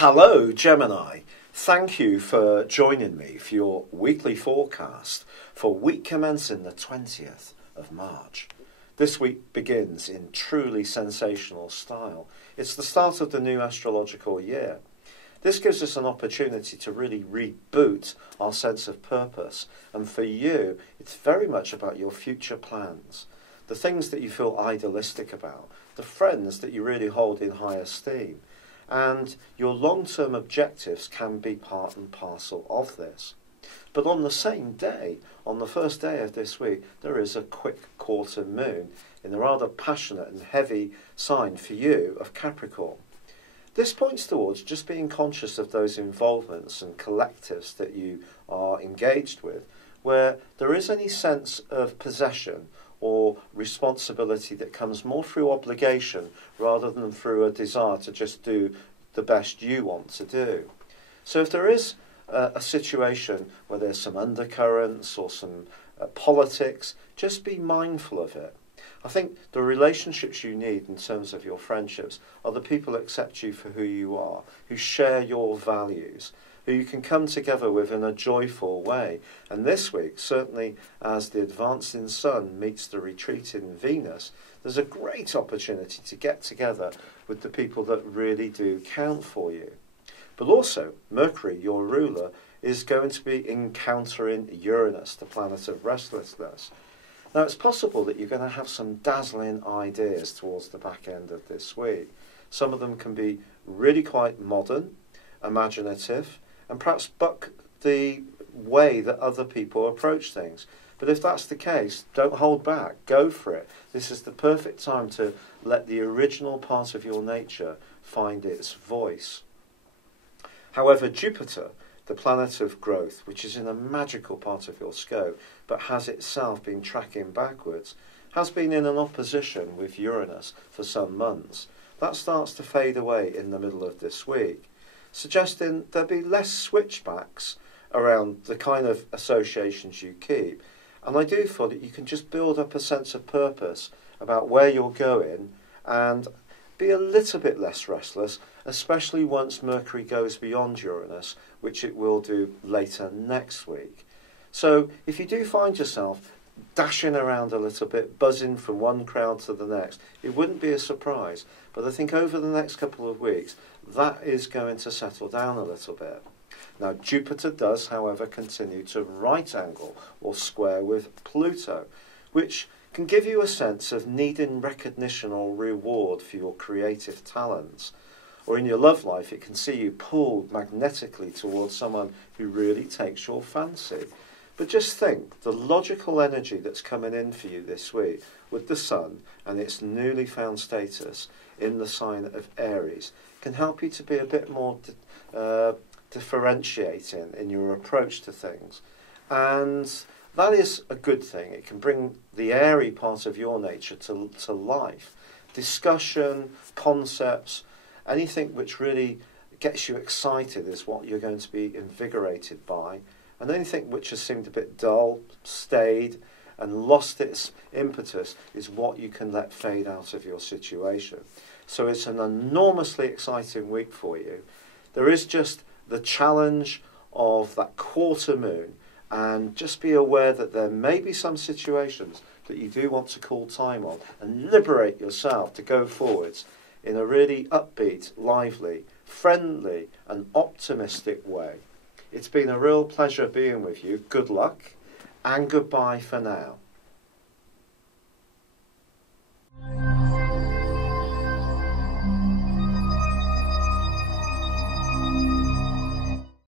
Hello Gemini, thank you for joining me for your weekly forecast for week commencing the 20th of March. This week begins in truly sensational style. It's the start of the new astrological year. This gives us an opportunity to really reboot our sense of purpose, and for you it's very much about your future plans, the things that you feel idealistic about, the friends that you really hold in high esteem. And your long-term objectives can be part and parcel of this. But on the same day, on the first day of this week, there is a quick quarter moon in a rather passionate and heavy sign for you of Capricorn. This points towards just being conscious of those involvements and collectives that you are engaged with, where there is any sense of possession or responsibility that comes more through obligation rather than through a desire to just do the best you want to do. So if there is a situation where there's some undercurrents or some politics, just be mindful of it. I think the relationships you need in terms of your friendships are the people who accept you for who you are, who share your values, who you can come together with in a joyful way. And this week, certainly as the advancing sun meets the retreating Venus, there's a great opportunity to get together with the people that really do count for you. But also, Mercury, your ruler, is going to be encountering Uranus, the planet of restlessness. Now, it's possible that you're going to have some dazzling ideas towards the back end of this week. Some of them can be really quite modern, imaginative, and perhaps buck the way that other people approach things. But if that's the case, don't hold back. Go for it. This is the perfect time to let the original part of your nature find its voice. However, Jupiter, the planet of growth, which is in a magical part of your scope, but has itself been tracking backwards, has been in an opposition with Uranus for some months. That starts to fade away in the middle of this week, suggesting there'll be less switchbacks around the kind of associations you keep. And I do feel that you can just build up a sense of purpose about where you're going and be a little bit less restless, especially once Mercury goes beyond Uranus, which it will do later next week. So if you do find yourself dashing around a little bit, buzzing from one crowd to the next, it wouldn't be a surprise. But I think over the next couple of weeks, that is going to settle down a little bit. Now, Jupiter does, however, continue to right angle or square with Pluto, which can give you a sense of needing recognition or reward for your creative talents. Or in your love life, it can see you pulled magnetically towards someone who really takes your fancy. But just think, the logical energy that's coming in for you this week with the Sun and its newly found status in the sign of Aries can help you to be a bit more differentiating in your approach to things. And that is a good thing. It can bring the airy part of your nature to life. Discussion, concepts, anything which really gets you excited is what you're going to be invigorated by. And anything which has seemed a bit dull, stayed, and lost its impetus is what you can let fade out of your situation. So it's an enormously exciting week for you. There is just the challenge of that quarter moon, and just be aware that there may be some situations that you do want to call time on and liberate yourself to go forwards in a really upbeat, lively, friendly and optimistic way. It's been a real pleasure being with you. Good luck and goodbye for now.